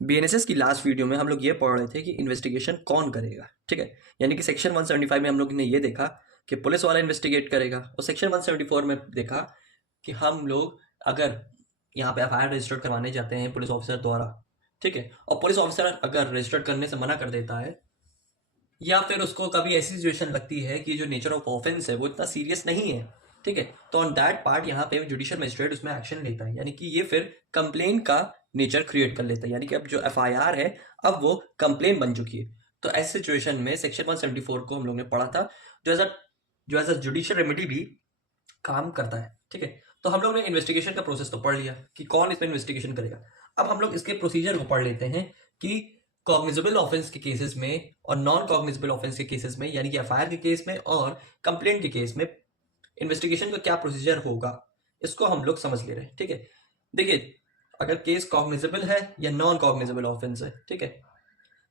BNSS की last video में हम लोग ये पढ़ रहे थे कि इन्वेस्टिगेशन कौन करेगा, ठीक है। यानी कि सेक्शन 175 में हम लोग ने ये देखा कि पुलिस वाला इन्वेस्टिगेट करेगा, और सेक्शन 174 में देखा कि हम लोग अगर यहाँ पे एफआईआर रजिस्टर्ड करवाने जाते हैं पुलिस ऑफिसर द्वारा, ठीक है, और पुलिस ऑफिसर अगर रजिस्टर्ड करने से मना कर देता है, या फिर उसको कभी ऐसी सिचुएशन लगती है कि जो नेचर ऑफ ऑफेंस है वो इतना सीरियस नहीं है, ठीक है, तो ऑन दैट पार्ट यहाँ पे जुडिशियल मजिस्ट्रेट उसमें एक्शन लेता है। यानी कि ये फिर कंप्लेन का नेचर क्रिएट कर लेता है, यानी कि अब जो एफआईआर है अब वो कंप्लेन बन चुकी है। तो ऐसी सिचुएशन में सेक्शन 174 को हम लोग ने पढ़ा था, जो एज अ जुडिशियल रेमेडी भी काम करता है, ठीक है। तो हम लोग ने इन्वेस्टिगेशन का प्रोसेस तो पढ़ लिया कि कौन इसमें इन्वेस्टिगेशन करेगा। अब हम लोग इसके प्रोसीजर को पढ़ लेते हैं कि कॉग्निजेबल ऑफेंस के केसेस में और नॉन कॉग्निजेबल ऑफेंस के केसेस में, यानी कि एफआईआर के केस में और कंप्लेंट के केस में इन्वेस्टिगेशन का क्या प्रोसीजर होगा, इसको हम लोग समझ ले रहे हैं, ठीक है। देखिए, अगर केस कॉग्निजेबल है या नॉन कॉग्निजेबल ऑफेंस है, ठीक है,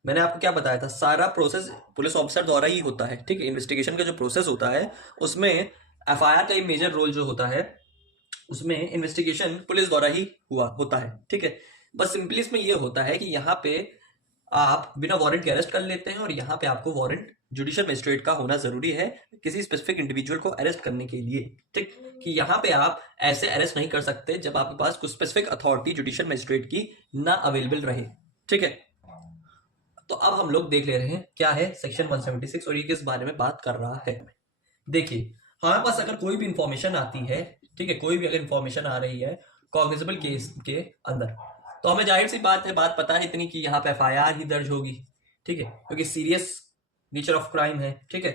मैंने आपको क्या बताया था, सारा प्रोसेस पुलिस ऑफिसर द्वारा ही होता है, ठीक है। इन्वेस्टिगेशन का जो प्रोसेस होता है उसमें एफआईआर का एक मेजर रोल जो होता है उसमें इन्वेस्टिगेशन पुलिस द्वारा ही होता है, ठीक है। बस सिंपली इसमें यह होता है कि यहाँ पे आप बिना वारंट के अरेस्ट कर लेते हैं, और यहाँ पे आपको वारंट जुडिशियल मजिस्ट्रेट का होना जरूरी है किसी स्पेसिफिक इंडिविजुअल को अरेस्ट करने के लिए, ठीक। कि यहाँ पे आप ऐसे अरेस्ट नहीं कर सकते जब आपके पास कुछ स्पेसिफिक अथॉरिटी जुडिशियल मजिस्ट्रेट की ना अवेलेबल रहे, ठीक है। तो अब हम लोग देख ले रहे हैं क्या है सेक्शन 176 और ये किस बारे में बात कर रहा है। देखिए, हमारे पास अगर कोई भी इंफॉर्मेशन आती है, ठीक है, कोई भी अगर इंफॉर्मेशन आ रही है कॉग्निजेबल केस के अंदर, तो हमें जाहिर सी बात है, बात पता है इतनी कि यहाँ पे एफआईआर ही दर्ज होगी, ठीक है, क्योंकि सीरियस नेचर ऑफ क्राइम है, ठीक है।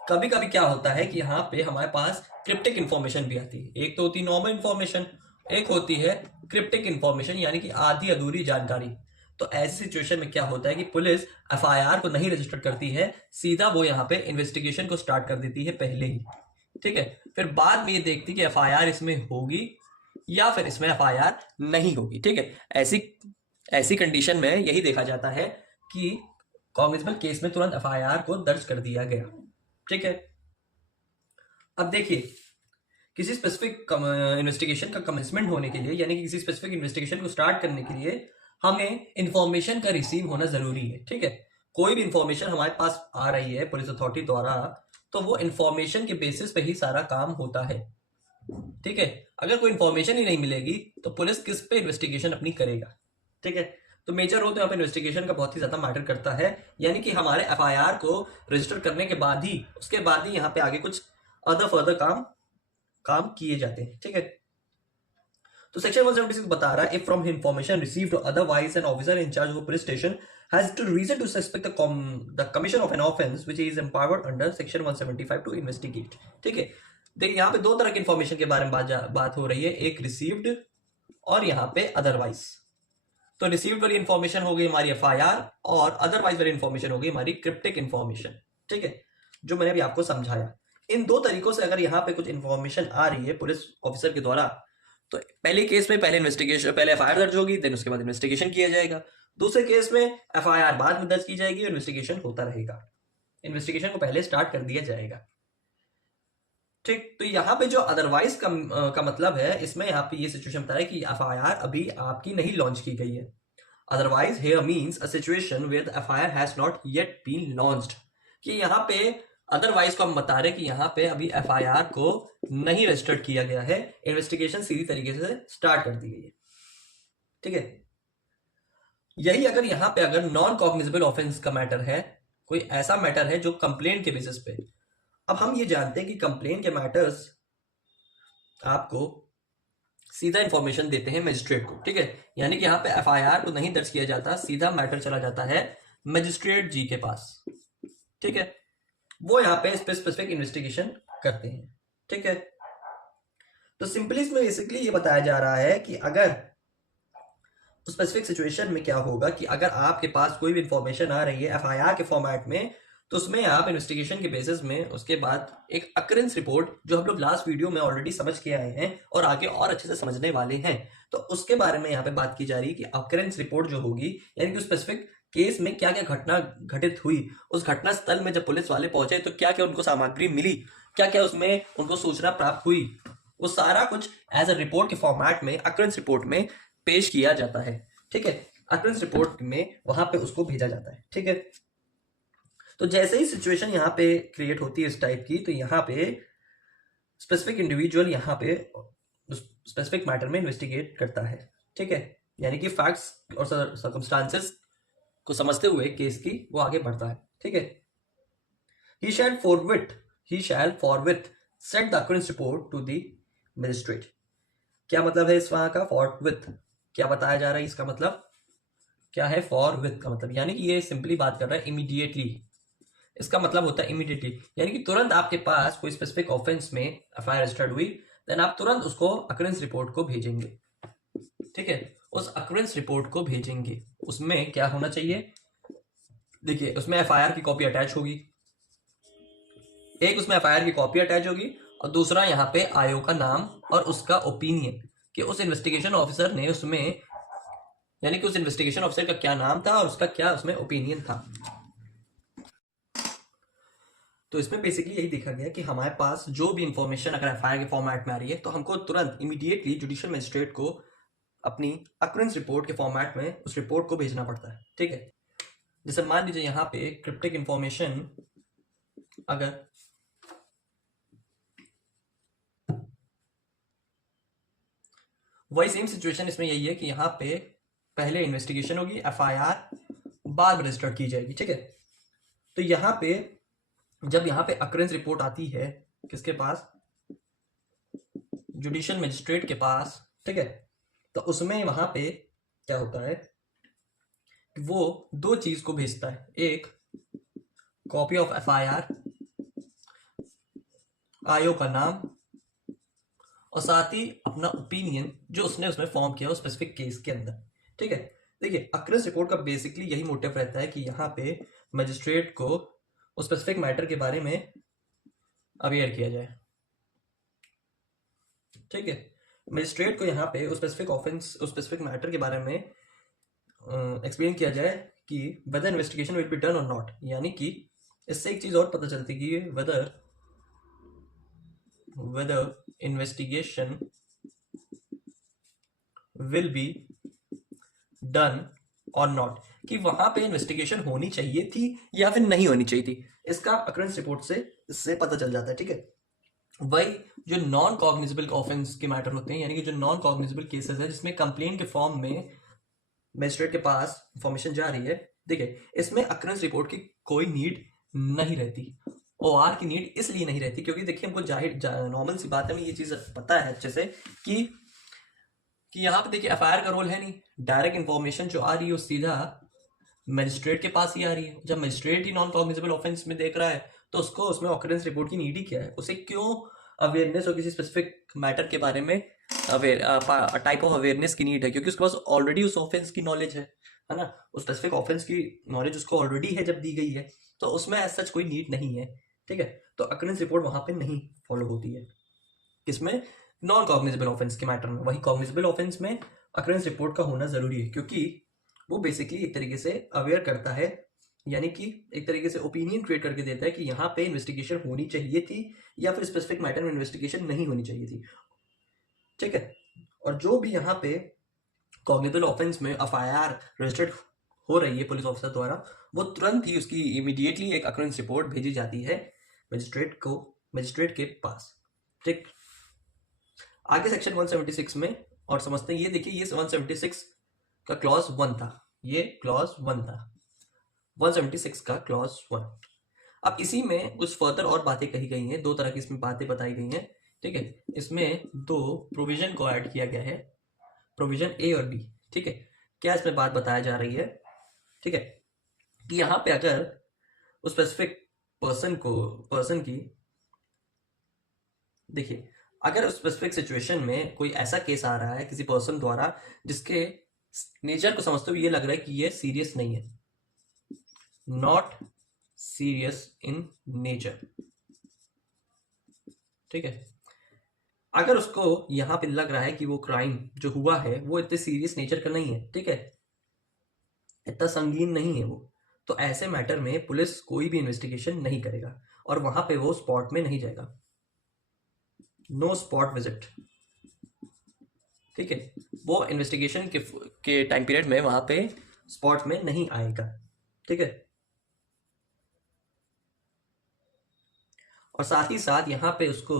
कभी कभी क्या होता है कि यहाँ पे हमारे पास क्रिप्टिक इंफॉर्मेशन भी आती है। एक तो होती है नॉर्मल इंफॉर्मेशन, एक होती है क्रिप्टिक इंफॉर्मेशन, यानी कि आधी अधूरी जानकारी। तो ऐसी सिचुएशन में क्या होता है कि पुलिस एफआईआर को नहीं रजिस्टर करती है, सीधा वो यहाँ पे इन्वेस्टिगेशन को स्टार्ट कर देती है पहले ही, ठीक है। फिर बाद में ये देखती है कि एफआईआर इसमें होगी या फिर इसमें एफआईआर नहीं होगी, ठीक है। ऐसी कंडीशन में यही देखा जाता है कि कॉग्निजेबल केस में तुरंत एफआईआर को दर्ज कर दिया गया, ठीक है। अब देखिए, किसी स्पेसिफिक इन्वेस्टिगेशन का कमेंसमेंट होने के लिए, यानी कि किसी स्पेसिफिक इन्वेस्टिगेशन को स्टार्ट करने के लिए हमें इंफॉर्मेशन का रिसीव होना जरूरी है, ठीक है। कोई भी इंफॉर्मेशन हमारे पास आ रही है पुलिस अथॉरिटी द्वारा, तो वो इंफॉर्मेशन के बेसिस पे ही सारा काम होता है, ठीक है। अगर कोई इंफॉर्मेशन ही नहीं मिलेगी तो पुलिस किस पे इन्वेस्टिगेशन अपनी करेगा, ठीक है। तो मेजर रोल तो यहाँ पे इन्वेस्टिगेशन का बहुत ही ज्यादा मैटर करता है, यानी कि हमारे एफआईआर को रजिस्टर करने के बाद ही, उसके बाद ही यहाँ पे आगे कुछ अदर फर्दर काम किए जाते हैं, ठीक है। तो सेक्शन 176 बता रहा है, if from information received otherwise an officer in charge of police station has to reason to suspect the commission of an offense which is empowered under section 175 to investigate, ठीक है। देखिए, यहाँ पे दो तरह की इंफॉर्मेशन के बारे में बात हो रही है, एक रिसीव्ड और यहाँ पे अदरवाइज। तो रिसीव्ड वाली इंफॉर्मेशन हो गई हमारी एफआईआर, और अदरवाइज वाली इंफॉर्मेशन हो गई हमारी क्रिप्टिक इंफॉर्मेशन, ठीक है, जो मैंने अभी आपको समझाया। इन दो तरीकों से अगर यहाँ पे कुछ इंफॉर्मेशन आ रही है पुलिस ऑफिसर के द्वारा, तो पहले केस में पहले एफआईआर दर्ज होगी, देन उसके बाद इन्वेस्टिगेशन किया जाएगा। दूसरे केस में एफआईआर बाद में दर्ज की जाएगी, इन्वेस्टिगेशन होता रहेगा। इन्वेस्टिगेशन को पहले स्टार्ट कर दिया जाएगा, ठीक। तो यहाँ पे जो अदरवाइज का मतलब है, इसमें यहाँ पे ये सिचुएशन बता रहा है कि एफआईआर अभी आपकी नहीं लॉन्च की गई है। Otherwise here means a situation where the FIR has not yet been launched, कि यहाँ पे अदरवाइज को हम बता रहे कि यहाँ पे अभी एफआईआर को नहीं रजिस्टर्ड किया गया है, इन्वेस्टिगेशन सीधी तरीके से स्टार्ट कर दी गई है, ठीक है। यही अगर यहाँ पे अगर नॉन कॉग्निजेबल ऑफेंस का मैटर है, कोई ऐसा मैटर है जो कंप्लेंट के बेसिस पे, अब हम ये जानते हैं कि कंप्लेंट के मैटर्स आपको सीधा इंफॉर्मेशन देते हैं मजिस्ट्रेट को, ठीक है। यानी कि यहाँ पे एफआईआर को नहीं दर्ज किया जाता, सीधा मैटर चला जाता है मजिस्ट्रेट जी के पास, ठीक है। वो यहाँ पे स्पेसिफिक इन्वेस्टिगेशन करते हैं, ठीक है। तो सिंपली इसमें बेसिकली ये बताया जा रहा है कि अगर स्पेसिफिक सिचुएशन में क्या होगा कि अगर आपके पास कोई भी इंफॉर्मेशन आ रही है एफआईआर के फॉर्मेट में, तो उसमें आप इन्वेस्टिगेशन के बेसिस में उसके बाद एक अकरेंस रिपोर्ट, जो हम लोग लास्ट वीडियो में ऑलरेडी समझ के आए हैं और आगे और अच्छे से समझने वाले हैं, तो उसके बारे में यहाँ पे बात की जा रही है कि अकरेंस रिपोर्ट जो होगी, यानी कि स्पेसिफिक केस में क्या क्या घटना घटित हुई, उस घटना स्थल में जब पुलिस वाले पहुंचे तो क्या क्या उनको सामग्री मिली, क्या क्या उसमें उनको सूचना प्राप्त हुई, वो सारा कुछ एज अ रिपोर्ट के फॉर्मेट में अकरेंस रिपोर्ट में पेश किया जाता है, ठीक है। अक्रेंस रिपोर्ट में वहां पे उसको भेजा जाता है, ठीक है। तो जैसे ही सिचुएशन यहाँ पे क्रिएट होती है इस टाइप की, तो यहाँ पे स्पेसिफिक इंडिविजुअल यहाँ पे स्पेसिफिक मैटर में इन्वेस्टिगेट करता है, ठीक है। यानी कि फैक्ट्स और सर्कमस्टांसेस को समझते हुए केस की वो आगे बढ़ता है, ठीक है। He shall forthwith send the occurrence report to the magistrate. क्या मतलब है इस वहां का फॉरविथ, क्या बताया जा रहा है, इसका मतलब क्या है फॉरविथ का मतलब, यानी कि ये सिंपली बात कर रहा है इमीडिएटली। इसका मतलब होता है इमीडिएटली, यानी कि तुरंत आपके पास कोई स्पेसिफिक ऑफेंस में एफआईआर रजिस्टर्ड हुई, देन आप तुरंत उसको अक्रेंस रिपोर्ट को भेजेंगे, ठीक है। उस अक्रेंस रिपोर्ट को भेजेंगे, उसमें क्या होना चाहिए, देखिए उसमें एफआईआर की कॉपी अटैच होगी, एक उसमें एफआईआर की कॉपी अटैच होगी, और दूसरा यहाँ पे आईओ का नाम और उसका ओपिनियन कि उस इन्वेस्टिगेशन ऑफिसर ने उसमें, यानी कि उस इन्वेस्टिगेशन ऑफिसर का क्या नाम था और उसका क्या उसमें ओपिनियन था। तो इसमें बेसिकली यही देखा गया कि हमारे पास जो भी इंफॉर्मेशन अगर एफआईआर के फॉर्मेट में आ रही है, तो हमको तुरंत इमीडिएटली जुडिशियल मजिस्ट्रेट को अपनी अक्रेंस रिपोर्ट के फॉर्मेट में उस रिपोर्ट को भेजना पड़ता है, ठीक है। जैसे मान लीजिए यहाँ पे क्रिप्टिक इंफॉर्मेशन, अगर वही सेम सिचुएशन इसमें यही है कि यहाँ पे पहले इन्वेस्टिगेशन होगी, एफआईआर बाद में रजिस्टर की जाएगी, ठीक है। तो यहाँ पे जब यहाँ पे अक्रेंस रिपोर्ट आती है किसके पास, जुडिशियल मजिस्ट्रेट के पास, ठीक है, तो उसमें वहां पे क्या होता है कि वो दो चीज को भेजता है, एक कॉपी ऑफ एफआईआर, आईओ का नाम, और साथ ही अपना ओपिनियन जो उसने उसमें फॉर्म किया उस स्पेसिफिक केस के अंदर, ठीक है। देखिए अक्रेंस रिपोर्ट का बेसिकली यही मोटिव रहता है कि यहाँ पे मजिस्ट्रेट को उस स्पेसिफिक मैटर के बारे में अवेयर किया जाए, ठीक है। मजिस्ट्रेट को यहाँ पे उस स्पेसिफिक ऑफेंस, उस स्पेसिफिक मैटर के बारे में एक्सप्लेन किया जाए कि whether investigation will be done और नॉट, यानी कि इससे एक चीज और पता चलती है कि whether investigation will be done और नॉट, कि वहां पे इन्वेस्टिगेशन होनी चाहिए थी या फिर नहीं होनी चाहिए थी, इसका अक्रेंस रिपोर्ट से इससे पता चल जाता है, ठीक है। वही जो नॉन कॉग्निजेबल ऑफेंस के मैटर होते हैं, यानी कि जो नॉन कॉग्निजेबल केसेस है जिसमें कंप्लेंट के फॉर्म में मजिस्ट्रेट के पास इंफॉर्मेशन जा रही है, देखिए इसमें अक्रेंस रिपोर्ट की कोई नीड नहीं रहती, ओआर की नीड इसलिए नहीं रहती क्योंकि देखिए हमको जाहिर नॉर्मल सी बात है, हमें ये चीज पता है अच्छे से कि यहाँ पे देखिए एफआईआर का रोल है नहीं, डायरेक्ट इन्फॉर्मेशन जो आ रही है वो सीधा मजिस्ट्रेट के पास ही आ रही है। जब मजिस्ट्रेट ही नॉन कॉग्निजेबल ऑफेंस में देख रहा है तो उसको उसमें ऑकरेंस रिपोर्ट की नीड ही क्या है, उसे क्यों अवेयरनेस और किसी स्पेसिफिक मैटर के बारे में टाइप ऑफ अवेयरनेस की नीड है, क्योंकि उसके पास ऑलरेडी उस ऑफेंस की नॉलेज है ना, उस स्पेसिफिक ऑफेंस की नॉलेज उसको ऑलरेडी है जब दी गई है, तो उसमें एज सच कोई नीड नहीं है, ठीक है। तो अक्रेंस रिपोर्ट वहां पे नहीं फॉलो होती है, किसमें, नॉन कॉग्निजेबल ऑफेंस के मैटर में। वही कॉग्निजेबल ऑफेंस में अक्रेंस रिपोर्ट का होना जरूरी है क्योंकि वो बेसिकली एक तरीके से अवेयर करता है, यानी कि एक तरीके से ओपिनियन क्रिएट करके देता है कि यहाँ पे इन्वेस्टिगेशन होनी चाहिए थी या फिर स्पेसिफिक मैटर में इन्वेस्टिगेशन नहीं होनी चाहिए थी, ठीक है। और जो भी यहाँ पे कॉग्निजेबल ऑफेंस में एफआईआर रजिस्टर्ड हो रही है पुलिस ऑफिसर द्वारा, वो तुरंत ही उसकी इमीडिएटली एक अक्रेंस रिपोर्ट भेजी जाती है मजिस्ट्रेट के पास, ठीक। आगे सेक्शन 176 में और समझते हैं, ये देखिए ये 176 का क्लॉज 1 था, ये क्लॉज 1 था, 176 का क्लॉज 1। अब इसी में कुछ फर्दर और बातें कही गई हैं, दो तरह की इसमें बातें बताई गई हैं, ठीक है। इसमें दो प्रोविजन को ऐड किया गया है, प्रोविजन ए और बी, ठीक है। क्या इसमें बात बताया जा रही है, ठीक है, कि यहाँ पे अगर उस स्पेसिफिक पर्सन की, देखिए अगर उस स्पेसिफिक सिचुएशन में कोई ऐसा केस आ रहा है किसी पर्सन द्वारा जिसके नेचर को समझते हुए ये लग रहा है कि ये सीरियस नहीं है, नॉट सीरियस इन नेचर, ठीक है। अगर उसको यहां पे लग रहा है कि वो क्राइम जो हुआ है वो इतने सीरियस नेचर का नहीं है, ठीक है, इतना संगीन नहीं है वो, तो ऐसे मैटर में पुलिस कोई भी इन्वेस्टिगेशन नहीं करेगा और वहां पे वो स्पॉट में नहीं जाएगा, नो स्पॉट विजिट, ठीक है, वो इन्वेस्टिगेशन के टाइम पीरियड में वहां पे स्पॉट में नहीं आएगा। ठीक है, और साथ ही साथ यहाँ पे उसको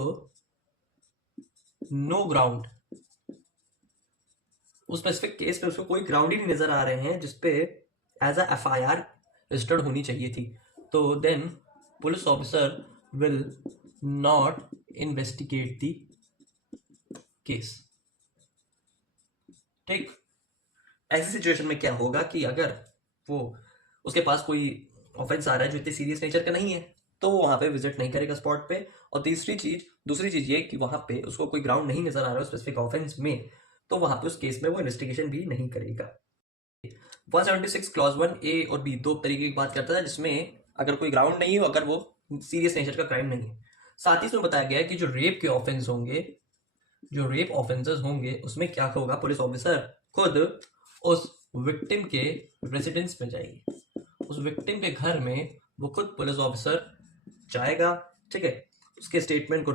नो ग्राउंड, उस स्पेसिफिक केस पे उसको कोई ग्राउंड ही नहीं नजर आ रहे हैं जिसपे एज अ FIR रजिस्टर्ड होनी चाहिए थी, तो then police officer will not investigate the case. ठीक, ऐसी सिचुएशन में क्या होगा कि अगर वो उसके पास कोई ऑफेंस आ रहा है जो इतने सीरियस नेचर का नहीं है, तो वो वहां पे विजिट नहीं करेगा स्पॉट पे। और दूसरी चीज ये कि वहां पे उसको कोई ग्राउंड नहीं नजर आ रहा है स्पेसिफिक ऑफेंस में, तो वहां पे उस केस में वो इन्वेस्टिगेशन भी नहीं करेगा। 176 क्लॉज 1A और B दो तरीके की बात करता है, जिसमें अगर कोई ग्राउंड नहीं हो, अगर वो सीरियस नेचर का क्राइम नहीं है। साथ ही इसमें बताया गया है कि जो रेप के ऑफेंस होंगे, जो रेप ऑफेंसेस होंगे, उसमें क्या होगा, पुलिस ऑफिसर खुद उस विक्टिम के रेसिडेंस में जाएगी, उस विक्टिम के घर में वो खुद पुलिस ऑफिसर जाएगा। ठीक है, उसके स्टेटमेंट को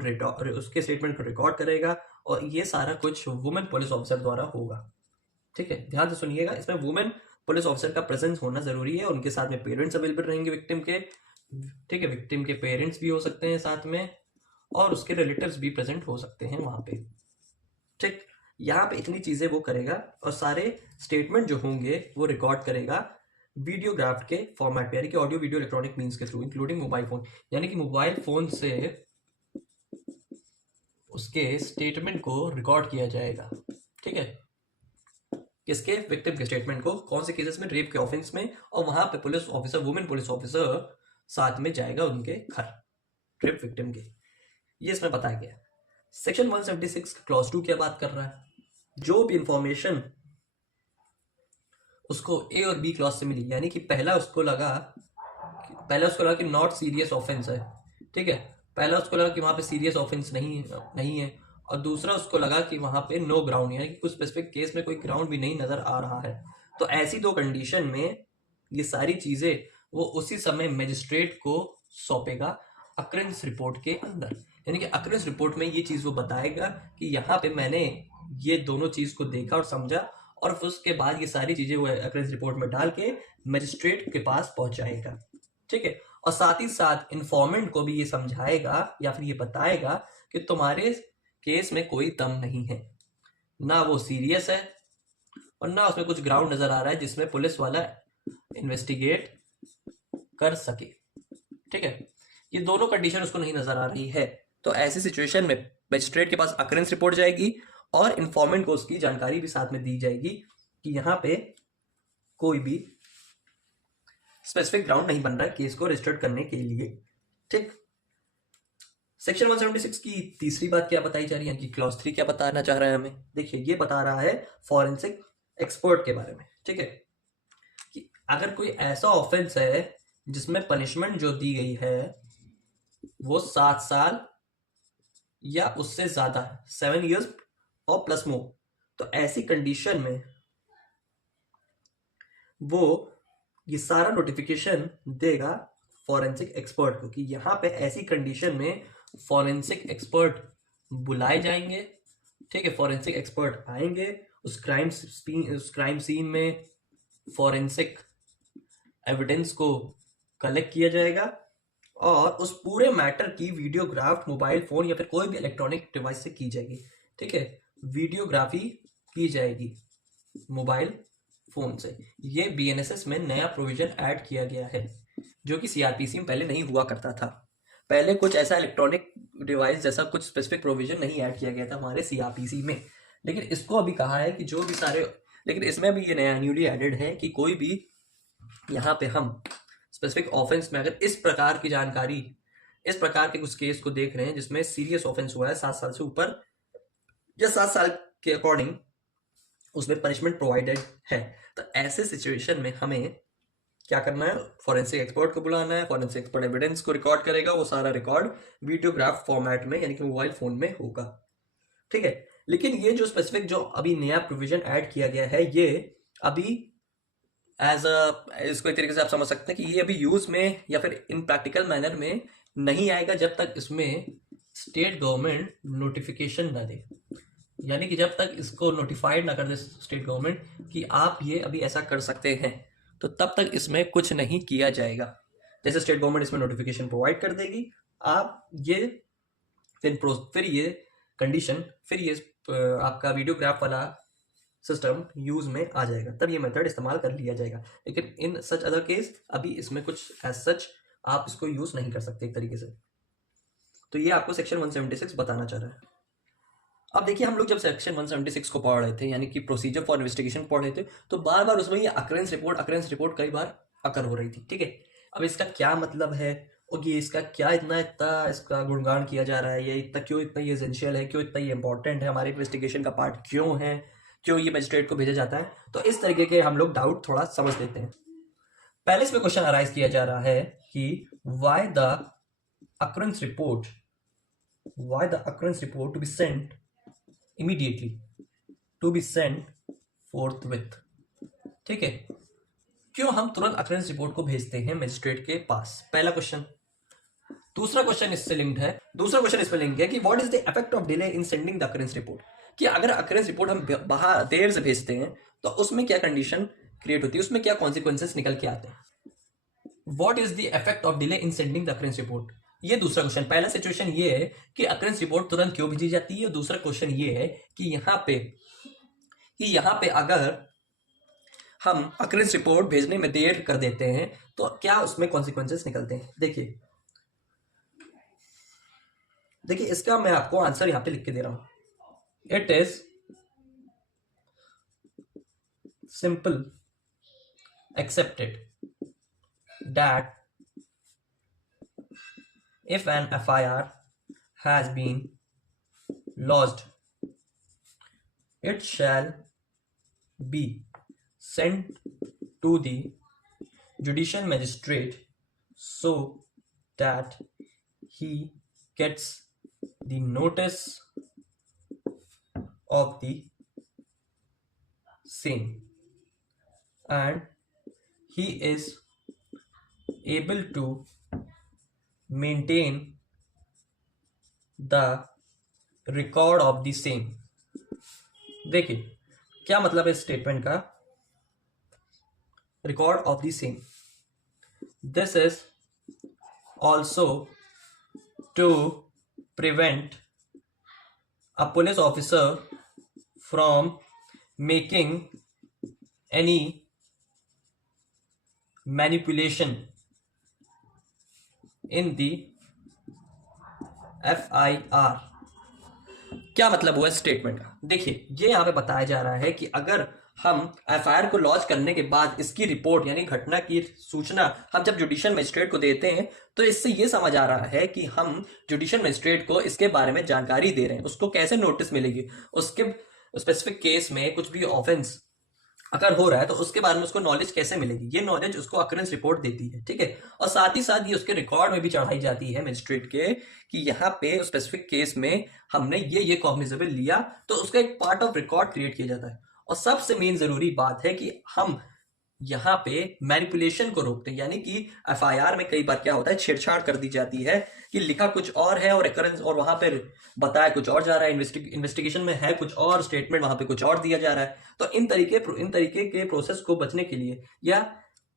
रिकॉर्ड करेगा, और ये सारा कुछ वुमेन पुलिस ऑफिसर द्वारा होगा। ठीक है, ध्यान से सुनिएगा, इसमें वुमेन पुलिस ऑफिसर का प्रेजेंस होना जरूरी है, उनके साथ में पेरेंट्स अवेलेबल रहेंगे विक्टिम के। ठीक है, विक्टिम के पेरेंट्स भी हो सकते हैं साथ में, और उसके रिलेटिव्स भी प्रेजेंट हो सकते हैं वहां पे। ठीक, यहाँ पे इतनी चीजें वो करेगा, और सारे स्टेटमेंट जो होंगे वो रिकॉर्ड करेगा वीडियोग्राफ के फॉर्मेट में, यानी कि ऑडियो वीडियो इलेक्ट्रॉनिक मीन्स के थ्रू, इंक्लूडिंग मोबाइल फोन, यानी कि मोबाइल फोन से उसके स्टेटमेंट को रिकॉर्ड किया जाएगा। ठीक है, किसके, विक्टिम के स्टेटमेंट को, कौन से केसेस में, रेप के ऑफेंस में, और वहां पे police officer, women police officer साथ में जाएगा उनके घर, रेप विक्टिम के। ये इसमें बताया गया। सेक्शन 176 क्लॉज 2 क्या बात कर रहा है, जो भी इंफॉर्मेशन उसको A और B क्लॉज से मिली, यानी कि पहला उसको लगा कि नॉट सीरियस ऑफेंस है। ठीक है, पहला उसको लगा कि वहां पे सीरियस ऑफेंस नहीं है, और दूसरा उसको लगा कि वहां पे नो ग्राउंड, यानी कि कुछ स्पेसिफिक केस में कोई ग्राउंड भी नहीं नजर आ रहा है। तो ऐसी दो कंडीशन में ये सारी चीजें वो उसी समय मजिस्ट्रेट को सौंपेगा अक्रेंस रिपोर्ट के अंदर, यानी कि अक्रेंस रिपोर्ट में ये चीज वो बताएगा कि यहाँ पे मैंने ये दोनों चीज को देखा और समझा, और फिर उसके बाद ये सारी चीजें वो अक्रेंस रिपोर्ट में डाल के मजिस्ट्रेट के पास पहुंचाएगा। ठीक है, और साथ ही साथ इन्फॉर्मेंट को भी ये समझाएगा या फिर ये बताएगा कि तुम्हारे केस में कोई दम नहीं है, ना वो सीरियस है, और ना उसमें कुछ ग्राउंड नजर आ रहा है जिसमें पुलिस वाला इन्वेस्टिगेट कर सके। ठीक है, ये दोनों कंडीशन उसको नहीं नजर आ रही है, तो ऐसी सिचुएशन में मजिस्ट्रेट के पास अकरेंस रिपोर्ट जाएगी, और इन्फॉर्मेंट को उसकी जानकारी भी साथ में दी जाएगी कि यहाँ पे कोई भी स्पेसिफिक ग्राउंड नहीं बन रहा है केस को रजिस्टर्ड करने के लिए। ठीक, सेक्शन 176 की तीसरी बात क्या बताई जा रही है, कि क्लॉज 3 क्या बताना चाह रहा है हमें। देखिए, ये बता रहा है फॉरेंसिक एक्सपर्ट के बारे में। ठीक है, कि अगर कोई ऐसा ऑफेंस है जिसमें पनिशमेंट जो दी गई है वो 7 साल या उससे ज्यादा है, 7 years और प्लस मोर, तो ऐसी कंडीशन में वो ये सारा नोटिफिकेशन देगा फॉरेंसिक एक्सपर्ट को, कि यहाँ पे ऐसी कंडीशन में फॉरेंसिक एक्सपर्ट बुलाए जाएंगे। ठीक है, फॉरेंसिक एक्सपर्ट आएंगे, उस क्राइम सीन में फॉरेंसिक एविडेंस को कलेक्ट किया जाएगा, और उस पूरे मैटर की वीडियोग्राफ मोबाइल फोन या फिर कोई भी इलेक्ट्रॉनिक डिवाइस से की जाएगी। ठीक है, वीडियोग्राफी की जाएगी मोबाइल फोन से। ये BNSS में नया प्रोविजन ऐड किया गया है, जो कि CRPC में पहले नहीं हुआ करता था। पहले कुछ ऐसा इलेक्ट्रॉनिक डिवाइस जैसा कुछ स्पेसिफिक प्रोविजन नहीं ऐड किया गया था हमारे CRPC में, लेकिन इसको अभी कहा है कि जो भी सारे, लेकिन इसमें भी ये नया न्यूली एडेड है कि कोई भी यहाँ पे हम स्पेसिफिक ऑफेंस में अगर इस प्रकार की जानकारी, इस प्रकार के कुछ केस को देख रहे हैं जिसमें सीरियस ऑफेंस हुआ है 7 साल से ऊपर या 7 साल के अकॉर्डिंग उसमें पनिशमेंट प्रोवाइडेड है, तो ऐसे सिचुएशन में हमें क्या करना है, फॉरेंसिक एक्सपर्ट को बुलाना है। फॉरेंसिक एक्सपर्ट एविडेंस को रिकॉर्ड करेगा, वो सारा रिकॉर्ड वीडियोग्राफ फॉर्मेट में यानी कि मोबाइल फोन में होगा। ठीक है, लेकिन ये जो स्पेसिफिक जो अभी नया प्रोविजन ऐड किया गया है, ये अभी इसको एक तरीके से आप समझ सकते हैं कि ये अभी यूज में या फिर इन प्रैक्टिकल मैनर में नहीं आएगा जब तक इसमें स्टेट गवर्नमेंट नोटिफिकेशन ना दे। यानी कि जब तक इसको नोटिफाइड ना कर दे स्टेट गवर्नमेंट कि आप ये अभी ऐसा कर सकते हैं, तो तब तक इसमें कुछ नहीं किया जाएगा। जैसे स्टेट गवर्नमेंट इसमें नोटिफिकेशन प्रोवाइड कर देगी, आप ये फिर ये कंडीशन, फिर ये आपका वीडियोग्राफ वाला सिस्टम यूज में आ जाएगा, तब ये मेथड इस्तेमाल कर लिया जाएगा। लेकिन इन सच अदर केस अभी इसमें कुछ एज सच आप इसको यूज नहीं कर सकते एक तरीके से। तो ये आपको सेक्शन 176 बताना चाह रहा है। अब देखिए, हम लोग जब सेक्शन 176 को पढ़ रहे थे, यानी कि प्रोसीजर फॉर इन्वेस्टिगेशन पढ़ रहे थे, तो बार बार उसमें ये अकरेंस रिपोर्ट कई बार अकर हो रही थी, ठीक है। अब इसका क्या मतलब है, और ये इसका क्या इतना इसका गुणगान किया जा रहा है, ये इतना ये एसेंशियल है, क्यों इतना ये इंपॉर्टेंट है, हमारे इन्वेस्टिगेशन का पार्ट क्यों है, क्यों ये मजिस्ट्रेट को भेजा जाता है, तो इस तरीके के हम लोग डाउट थोड़ा समझ लेते हैं। पहले इसमें क्वेश्चन अराइज किया जा रहा है कि why the occurrence report to be sent immediately, to be sent forthwith, ठीक है। क्यों हम तुरंत अकरेंस रिपोर्ट को भेजते हैं मजिस्ट्रेट के पास, पहला क्वेश्चन। दूसरा क्वेश्चन इससे लिंक्ड है, कि what is the effect of delay in sending the occurrence report, कि अगर अकरेंस रिपोर्ट हम बाहर देर से भेजते हैं तो उसमें क्या कंडीशन क्रिएट होती है, उसमें क्या कॉन्सिक्वेंसेस निकल के आते हैं। What is the effect of delay in sending the occurrence report, ये दूसरा क्वेश्चन। पहला सिचुएशन ये है कि अकरेंस रिपोर्ट तुरंत क्यों भेजी जाती है, दूसरा क्वेश्चन ये है कि यहाँ पे अगर हम अकरेंस रिपोर्ट भेजने में देर कर देते हैं तो क्या उसमें कॉन्सिक्वेंसेस निकलते हैं। देखिए इसका मैं आपको आंसर यहां पे लिख के दे रहा हूं। It is simple accepted that if an FIR has been lodged, it shall be sent to the judicial magistrate so that he gets the notice of the same and he is able to maintain the record of the same। देखिए क्या मतलब है statement का, record of the same. This is also to prevent a police officer from making any manipulation in the FIR। क्या मतलब हुआ statement का, देखिए ये यहां पे बताया जा रहा है कि अगर हम FIR को लॉन्च करने के बाद इसकी रिपोर्ट यानी घटना की सूचना हम जब जुडिशियल मजिस्ट्रेट को देते हैं, तो इससे ये समझ आ रहा है कि हम जुडिशियल मजिस्ट्रेट को इसके बारे में जानकारी दे रहे हैं। उसको कैसे नोटिस मिलेगी, उसके स्पेसिफिक केस में कुछ भी ऑफेंस अगर हो रहा है तो उसके बारे में उसको नॉलेज कैसे मिलेगी, ये नॉलेज उसको अकरेंस रिपोर्ट देती है, ठीक है। और साथ ही साथ ये उसके रिकॉर्ड में भी चढ़ाई जाती है मजिस्ट्रेट के कि यहाँ पे स्पेसिफिक केस में हमने ये कॉग्निजेबल लिया, तो उसका एक पार्ट ऑफ रिकॉर्ड क्रिएट किया जाता है। और सबसे मेन जरूरी बात है कि हम यहाँ पे मैनिपुलेशन को रोकते हैं, यानी कि FIR में कई बार क्या होता है, छेड़छाड़ कर दी जाती है कि लिखा कुछ और है और अकरेंस और वहां पे बताया कुछ और जा रहा है, इन्वेस्टिगेशन में है कुछ और, स्टेटमेंट वहां पे कुछ और दिया जा रहा है। तो इन तरीके के प्रोसेस को बचने के लिए या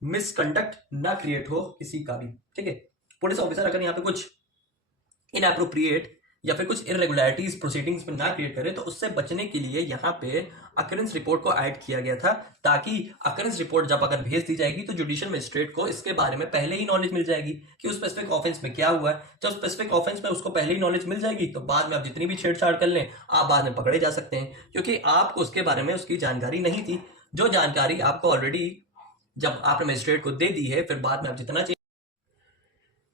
मिसकंडक्ट ना क्रिएट हो किसी का भी, ठीक है। पुलिस ऑफिसर अगर यहाँ पे कुछ इनएप्रोप्रिएट या फिर कुछ इरेगुलरिटीज प्रोसीडिंग्स में ना क्रिएट करे, तो उससे बचने के लिए यहाँ पे अकरेंस रिपोर्ट को ऐड किया गया था, ताकि अकरेंस रिपोर्ट जब अगर भेज दी जाएगी तो जुडिशियल मजिस्ट्रेट को इसके बारे में पहले ही नॉलेज मिल जाएगी कि उस स्पेसिफिक ऑफेंस में क्या हुआ है। जब स्पेसिफिक ऑफेंस में उसको पहले ही नॉलेज मिल जाएगी तो बाद में आप जितनी भी छेड़छाड़ कर लें आप बाद में पकड़े जा सकते हैं, क्योंकि आपको उसके बारे में उसकी जानकारी नहीं थी। जो जानकारी आपको ऑलरेडी जब आपने मजिस्ट्रेट को दे दी है, फिर बाद में आप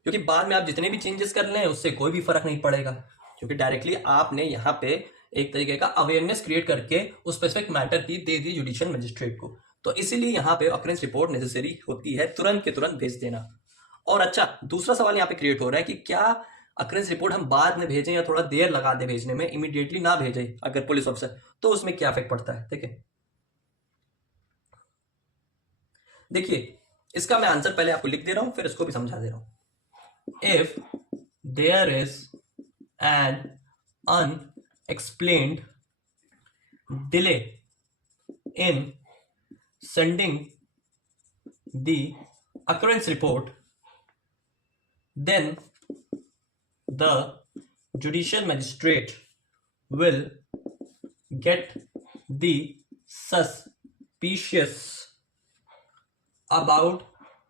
क्योंकि बाद में आप जितने भी चेंजेस कर लें उससे कोई भी फर्क नहीं पड़ेगा, क्योंकि डायरेक्टली आपने यहाँ पे एक तरीके का अवेयरनेस क्रिएट करके उस स्पेसिफिक मैटर की दे दी जुडिशियल मजिस्ट्रेट को। तो इसीलिए यहाँ पे अकरेंस रिपोर्ट नेसेसरी होती है, तुरंत के तुरंत भेज देना। और अच्छा, दूसरा सवाल यहाँ पे क्रिएट हो रहा है कि क्या अकरेंस रिपोर्ट हम बाद में भेजें या थोड़ा देर लगा दे भेजने में, इमीडिएटली ना भेजें अगर पुलिस ऑफिसर, तो उसमें क्या इफेक्ट पड़ता है। ठीक है, देखिए इसका मैं आंसर पहले आपको लिख दे रहा हूं, फिर इसको भी समझा दे रहा हूं। If there is an unexplained delay in sending the occurrence report, then the judicial magistrate will get the suspicious about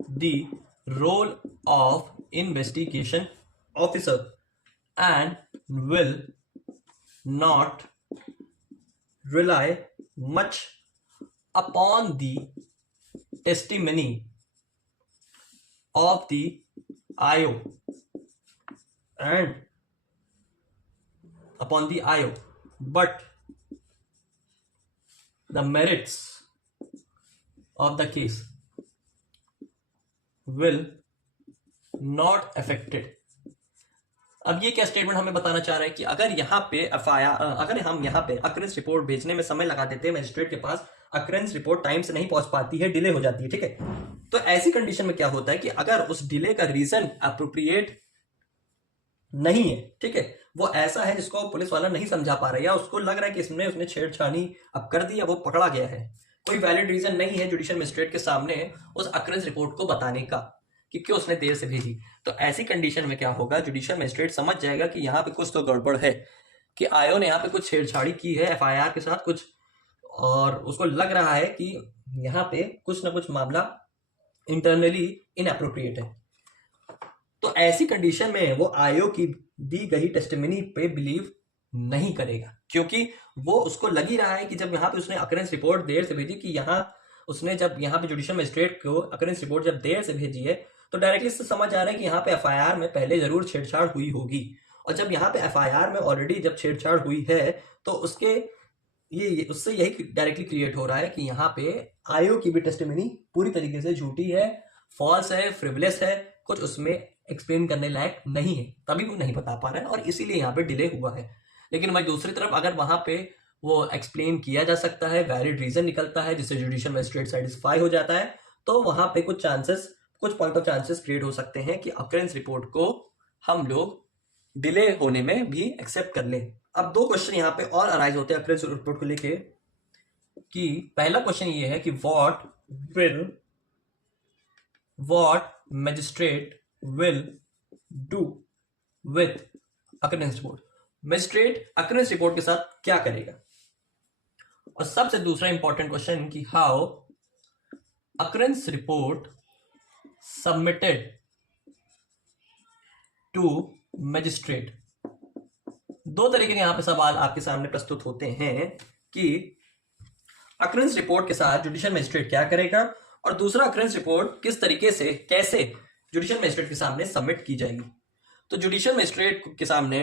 the role of investigation officer and will not rely much upon the testimony of the IO and upon the IO, but the merits of the case will not affected. अब ये क्या statement हमें बताना चाह रहा है कि अगर यहाँ पे अगर हम यहाँ पे अक्रेंस रिपोर्ट भेजने में समय लगा देते हैं मजिस्ट्रेट के पास, अक्रेंस रिपोर्ट टाइम से नहीं पहुंच पाती है, डिले हो जाती है, ठीक है, तो ऐसी कंडीशन में क्या होता है कि अगर उस डिले का रीजन अप्रोप्रिएट नहीं है, ठीक है, वो ऐसा है जिसको पुलिस वाला नहीं समझा पा रहा है या उसको लग रहा है कि इसमें उसने छेड़छाड़ी अब कर दी या वो पकड़ा गया है, कोई वैलिड रीजन नहीं है जुडिशियल मजिस्ट्रेट के सामने उस अक्रेंस रिपोर्ट को बताने का कि क्यों उसने देर से भेजी, तो ऐसी कंडीशन में क्या होगा, जुडिशियल मजिस्ट्रेट समझ जाएगा कि यहाँ पे कुछ तो गड़बड़ है, कि आयो ने यहाँ पे कुछ छेड़छाड़ी की है एफआईआर के साथ कुछ, और उसको लग रहा है कि यहाँ पे कुछ ना कुछ मामला इंटरनली इनएप्रोप्रिएट है। तो ऐसी कंडीशन में वो आयो की दी गई टेस्टिमनी पे बिलीव नहीं करेगा, क्योंकि वो उसको लग ही रहा है कि जब यहाँ पे उसने अकरेंस रिपोर्ट देर से भेजी, कि यहाँ उसने जब यहाँ पे जुडिशियल मजिस्ट्रेट को अकरेंस रिपोर्ट जब देर से भेजी है तो डायरेक्टली इससे समझ आ रहा है कि यहाँ पे एफआईआर में पहले जरूर छेड़छाड़ हुई होगी, और जब यहाँ पे एफआईआर में ऑलरेडी जब छेड़छाड़ हुई है तो उसके ये उससे यही डायरेक्टली क्रिएट हो रहा है कि यहाँ पे आयो की भी टेस्टिमनी पूरी तरीके से झूठी है, फॉल्स है, फ्रिवलेस है, कुछ उसमें एक्सप्लेन करने लायक नहीं है, तभी वो नहीं बता पा रहा है और इसीलिए यहाँ पे डिले हुआ है। लेकिन भाई दूसरी तरफ अगर वहां पे वो एक्सप्लेन किया जा सकता है, वैलिड रीजन निकलता है जिससे जुडिशियल मजिस्ट्रेट सेटिस्फाई हो जाता है, तो वहां पे कुछ पॉइंट ऑफ चांसेस क्रिएट हो सकते हैं कि अकरेंस रिपोर्ट को हम लोग डिले होने में भी एक्सेप्ट कर लें। अब दो क्वेश्चन यहाँ पे और अराइज होते हैं अकरेंस रिपोर्ट को लेके, कि पहला क्वेश्चन ये है कि what magistrate will do with occurrence report, magistrate occurrence report के साथ क्या करेगा। और सबसे दूसरा इंपॉर्टेंट क्वेश्चन कि how occurrence report submitted to magistrate. दो तरीके के यहां पे सवाल आपके सामने प्रस्तुत होते हैं कि अकरेंस रिपोर्ट के साथ जुडिशियल मजिस्ट्रेट क्या करेगा, और दूसरा अकरेंस रिपोर्ट किस तरीके से कैसे जुडिशियल मजिस्ट्रेट के सामने सबमिट की जाएगी। तो जुडिशियल मजिस्ट्रेट के सामने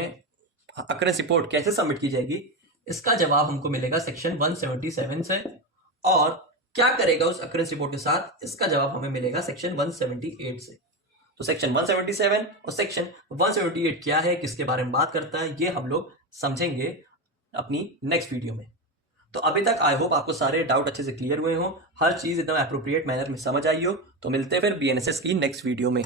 अकरेंस रिपोर्ट कैसे सबमिट की जाएगी, इसका जवाब हमको मिलेगा सेक्शन 177 से, और क्या करेगा उस अकरेंस रिपोर्ट के साथ, इसका जवाब हमें मिलेगा सेक्शन 178 से। तो सेक्शन 177 और सेक्शन 178 क्या है, किसके बारे में बात करता है, ये हम लोग समझेंगे अपनी नेक्स्ट वीडियो में। तो अभी तक आई होप आपको सारे डाउट अच्छे से क्लियर हुए हों, हर चीज एकदम एप्रोप्रिएट मैनर में समझ आई हो। तो मिलते हैं फिर बीएनएसएस की नेक्स्ट वीडियो में।